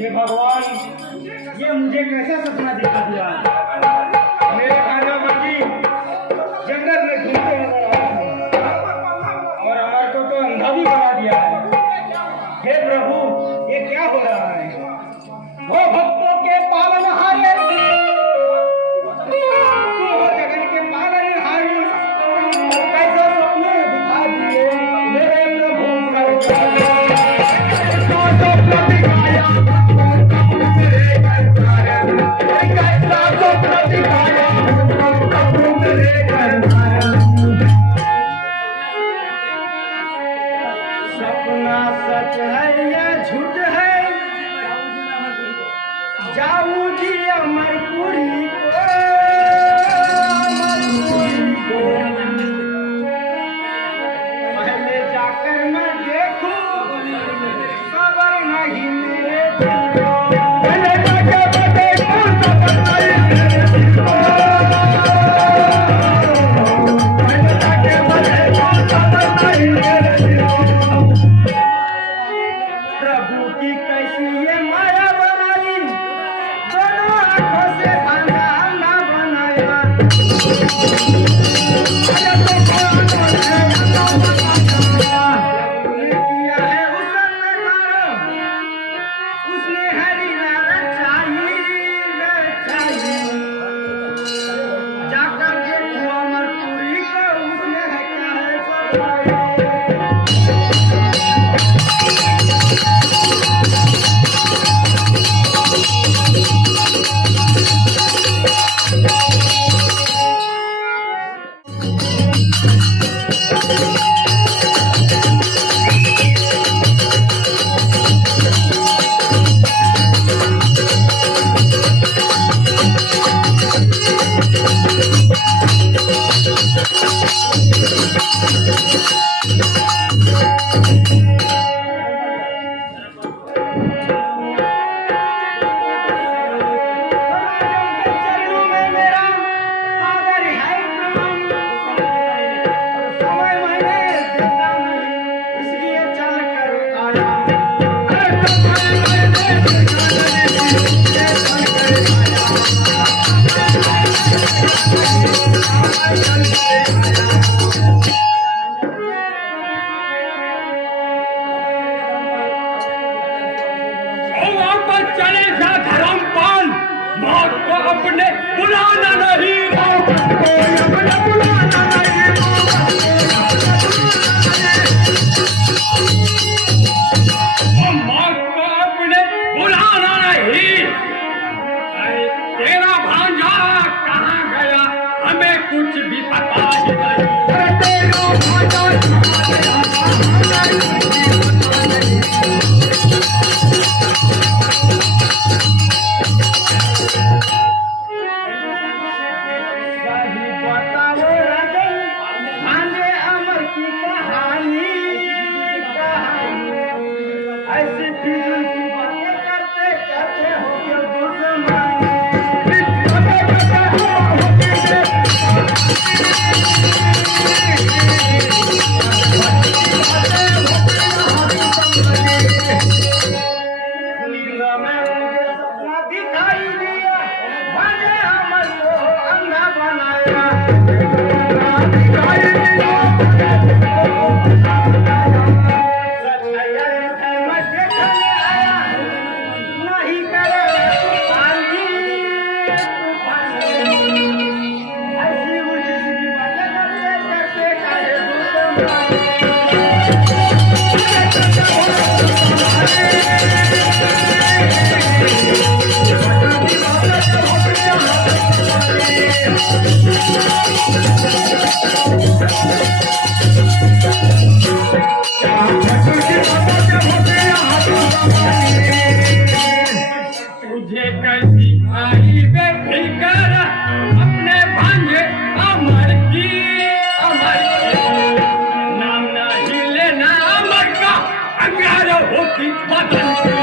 हे भगवान, ये मुझे कैसा सपना दिखा दिया। मेरे खाना बची जंगल में घूमते नजर आ रहे हैं और अमर को तो अंधा भी बना दिया है। हे प्रभु, ये क्या हो रहा है? वो भक्तों के पालनहारे, तू हो जगन के पालनहारी, कैसा सपने दिखा दिए मेरे प्रभु सरकार। सपना सच है या झूठ है, जाऊं जी अमरपुरी को, पहले जाकर मैं देखूं खबर नहीं मेरे पहले जाकर मैं देखूं खबर नहीं मेरे पहले जाकर मैं देखूं खबर नहीं मेरे। प्रभु की कैसी ये माया बनाई, दोनों आंखों से बांधा ना बनाया। किया है उसने मारो, उसने हरी रचाई जाकर देखो अमरपुरी को, उसने है क्या है सफाई। चले जा धर्मपाल, मौत को अपने बुलाना नहीं, अपने बुलाना नहीं, मौत को अपने बुलाना नहीं। तेरा भांजा कहाँ गया हमें कुछ भी पता ही नहीं। तेरा भांजा तुझे कैसी आई बेफिकर अपने भांजे अमर की नाम नहीं लेना अमर का, अंगार होती बदन की।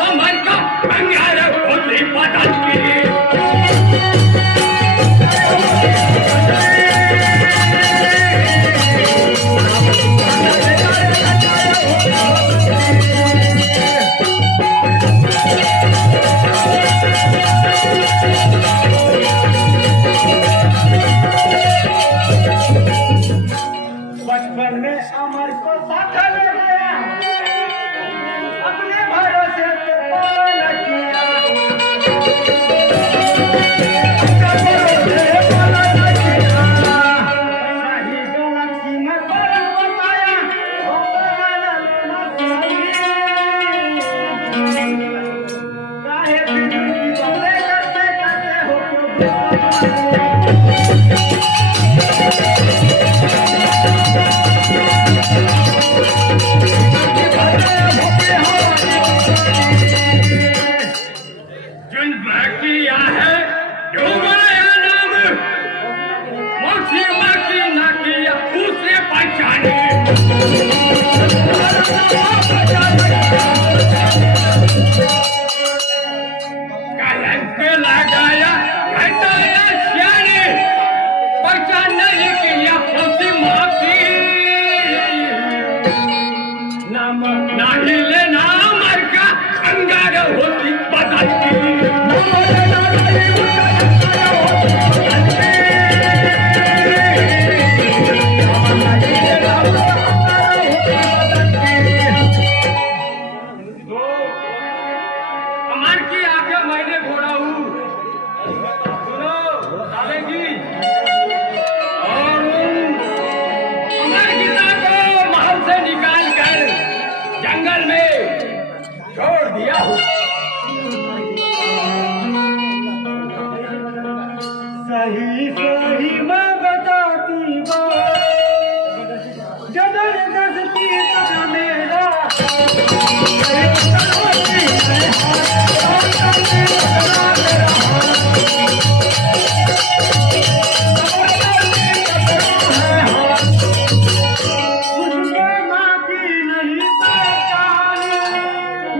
अमर का अंगार होती बदल की बचपन में अमर को साथ ले गया, अपने भरोसे पे पाला किया, अपने भरोसे पाला किया, सही गलत की मैं फर्क बताया, वो पाला लेना चाहिए, काहे फिर की बातें करते करते हो किया है डूबया नाम मौसीमा की ना किया उसे पहचाने कलंक लगाया हटाया सियाने पहचान नहीं किया मौसीमा की नाम नहीं लेना मर का अंगार होती बदल की सही सही मैं बताती बात, जबरदस्ती का मेरा उसने माँ की नहीं पहचानी,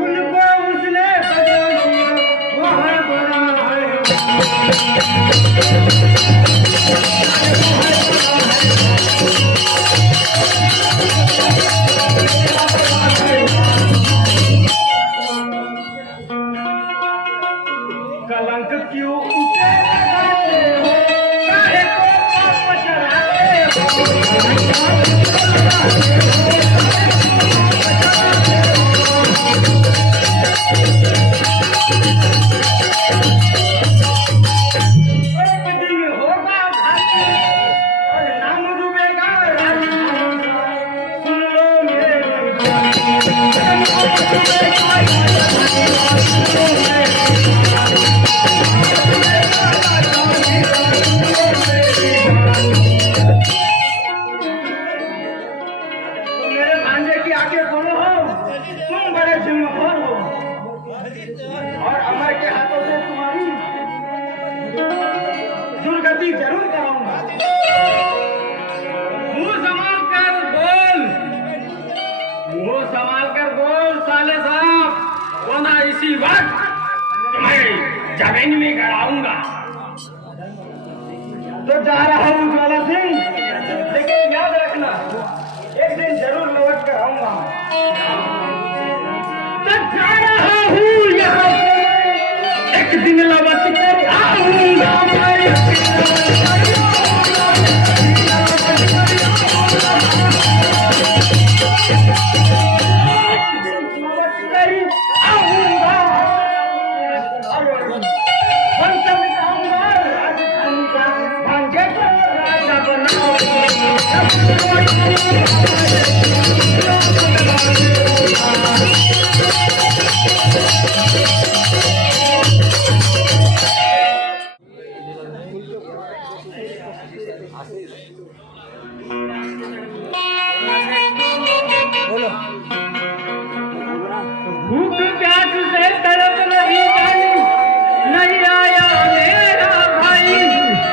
उनको उसने बदल दिया, वह बड़ा है कलंक क्यों उसे लगाते हो, काहे को पाप चढ़ाते हो। एक दिन होगा भाई और नाम डूबेगा राजस्थान, सुन लो मेरे भांजे की आंखें खोलो हो, तुम बड़े जिम्मेदार हो और अमर के हाथों से तुम्हारी दुर्गति जरूर कराऊंगा। मुंह संभाल कर बोल, मुंह संभाल कर बोल साले साहब, वरना इसी वक्त तुम्हें जमीन में गिराऊंगा। तो जा रहा हूँ ज्वाला सिंह, लेकिन याद रखना एक दिन जरूर लौट कर आऊंगा। तो जा रहा हूँ यहाँ से, एक दिन लौट कर आऊंगा। भूख प्यास से तड़प नहीं जानी, नहीं आया मेरा भाई,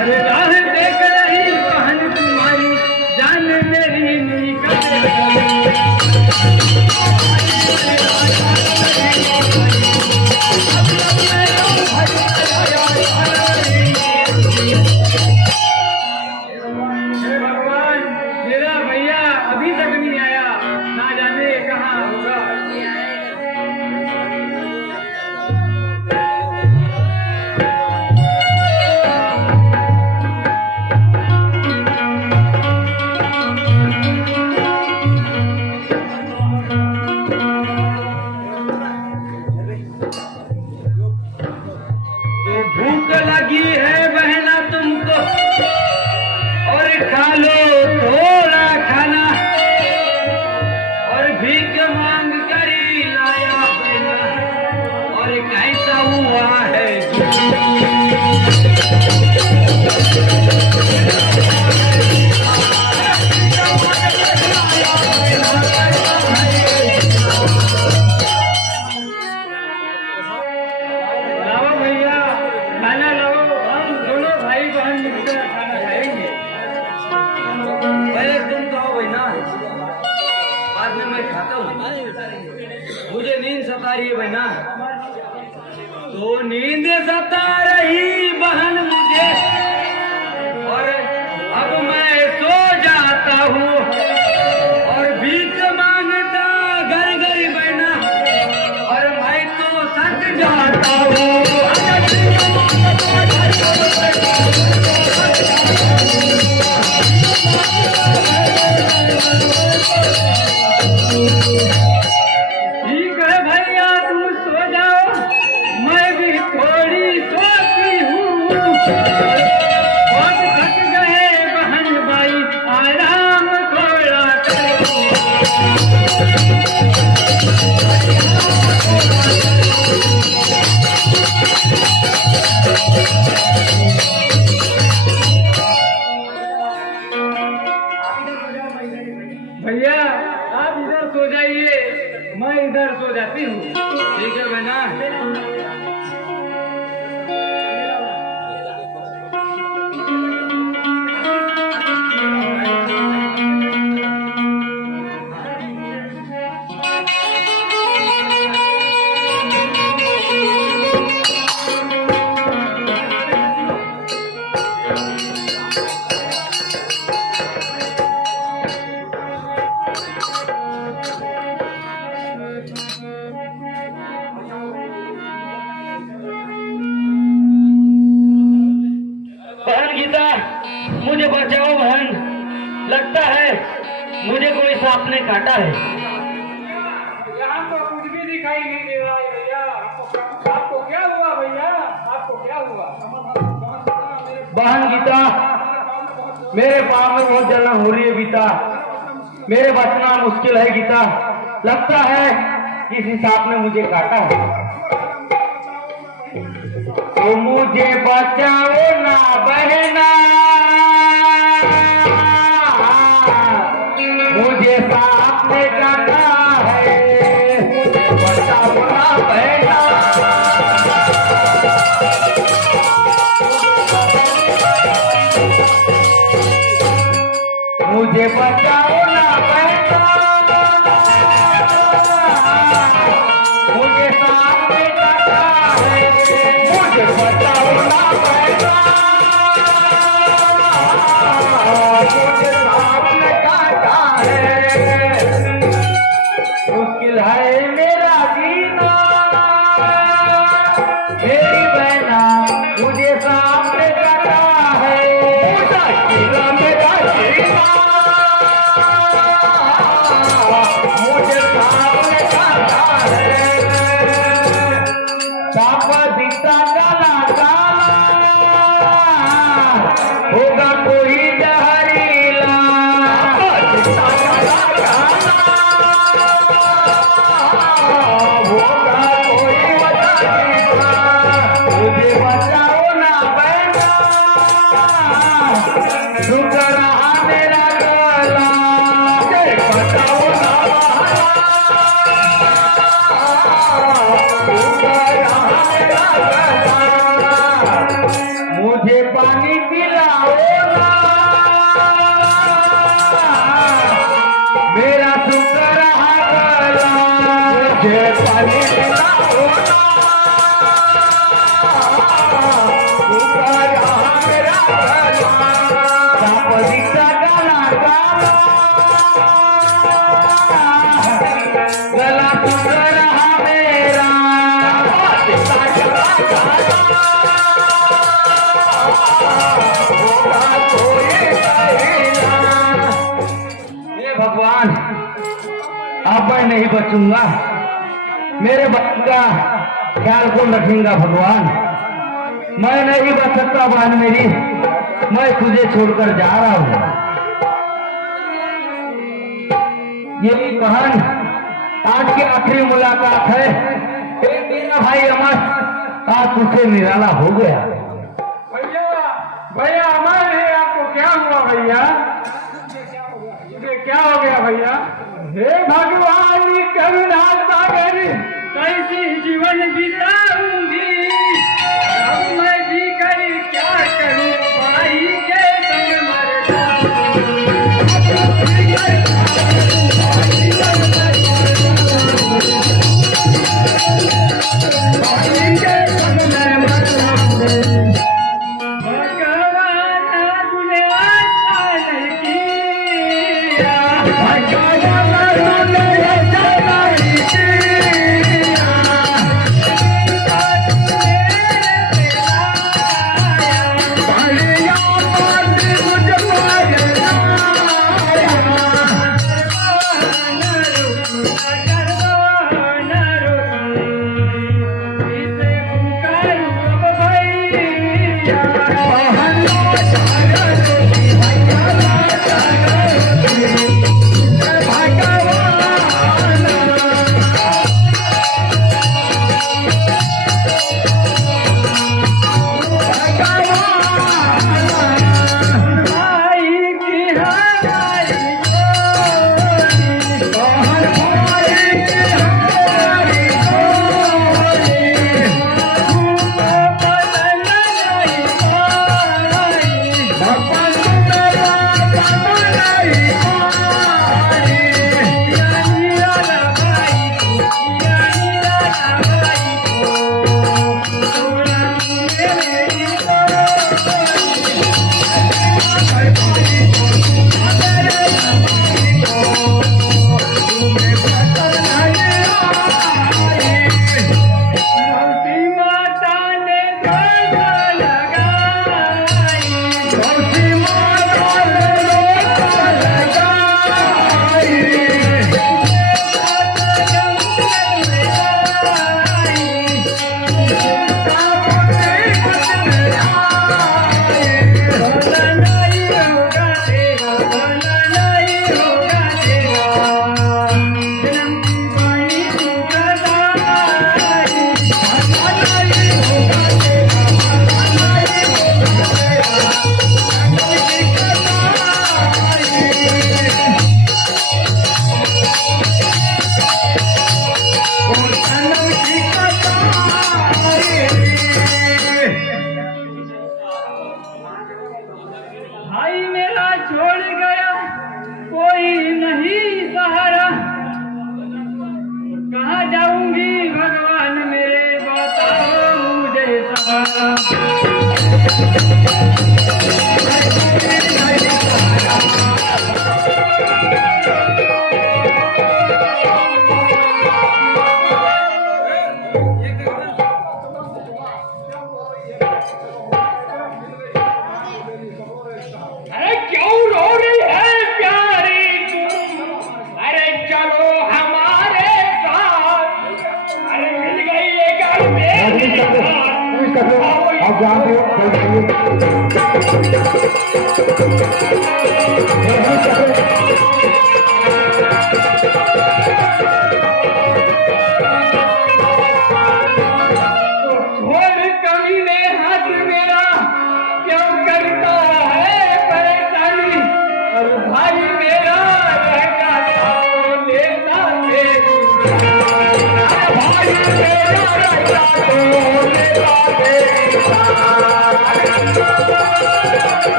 अरे राह देख रही बहन तुम्हारी, जान मेरी निकल रही है बहना? तो नींद सता रही बहन मुझे, और अब मैं सो जाता हूँ और भीख मांगता घर घर बहना, और मैं तो थक जाता हूँ। ठीक है भैया, तुम सो जाओ, मैं भी थोड़ी सोती हूँ। बहुत थक गए बहन भाई, आराम थोड़ा करो। भैया आप इधर सो जाइए, मैं इधर सो जाती हूँ। ठीक है बहना। बहन गीता, मुझे बचाओ बहन, लगता है मुझे कोई सांप ने काटा है। यहाँ तो कुछ भी दिखाई नहीं दे रहा है भैया। आपको क्या हुआ भैया? आपको क्या हुआ? बहन गीता, मेरे पाँव में बहुत जलन हो रही है गीता, मेरे बचना मुश्किल है गीता, लगता है किसी सांप ने मुझे काटा है। तो मुझे बचाओ ना बहना, मुझे सांप ने काटा है, मुझे बचाओ ना बहना। मुझे बचाओ ना बहना, मुझे सांप ने काटा है, मुझे बचाओ ना बहना, मुझे सांप ने काटा है। मुश्किल है मेरा जीना, मेरी बहना, मुझे सांप ने काटा है, मुश्किल मेरा जीना, मुझे सांप ने काटा है। सांप दिखता काला काला, होगा कोई जहरीला, दिखता काला काला, होगा कोई वजह। मुझे बचाओ ना बहना, रुक रहा मेरा गला, बचाओ ना मुझे पानी पिलाओ ना, मेरा सूख रहा गला, मुझे पानी पिलाओ ना, सूख रहा मेरा गला। सांप दिखता काला काला, गला सूख रहा मेरा, दिखता काला काला, भगवान अब मैं नहीं बचूंगा, मेरे बच्चे का ख्याल कौन रखेगा भगवान? मैं नहीं बच सकता बहन मेरी, मैं तुझे छोड़कर जा रहा हूँ। ये बहन आज की आखिरी मुलाकात है, तेरा भाई अमर आज तुझसे निराला हो गया। भैया भैया अमर है, आपको क्या हुआ भैया? क्या हो गया भैया? हे भगवान करुणास सागर, कैसी जीवन बिताऊंगी, अब मैं जी कर क्या करूं, भाई के संग मर जाऊं।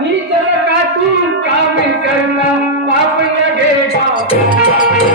नीच का तू काम करना पाप लगेगा।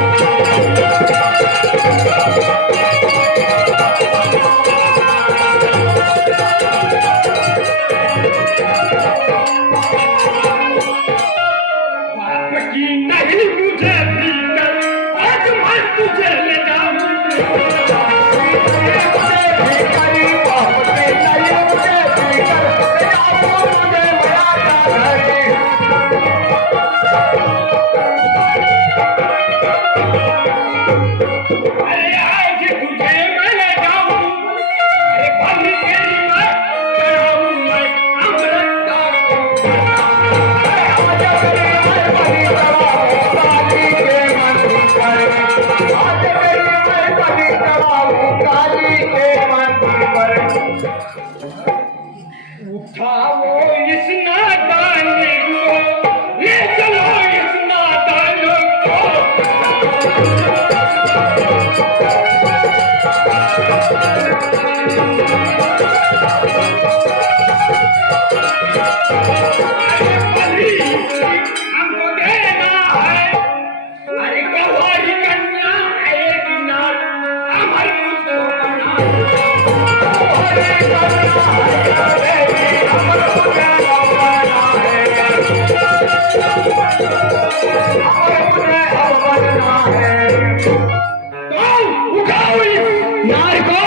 उठाओ इस नादान को, ले चलो इस नादान को। हमको देना है, अरे गवाही कन्या एक नार, अमर मुझको बना। अरे करना है, अमर मुझे बनना है, अमर मुझे बनना है। तो उठाओ इस नार को।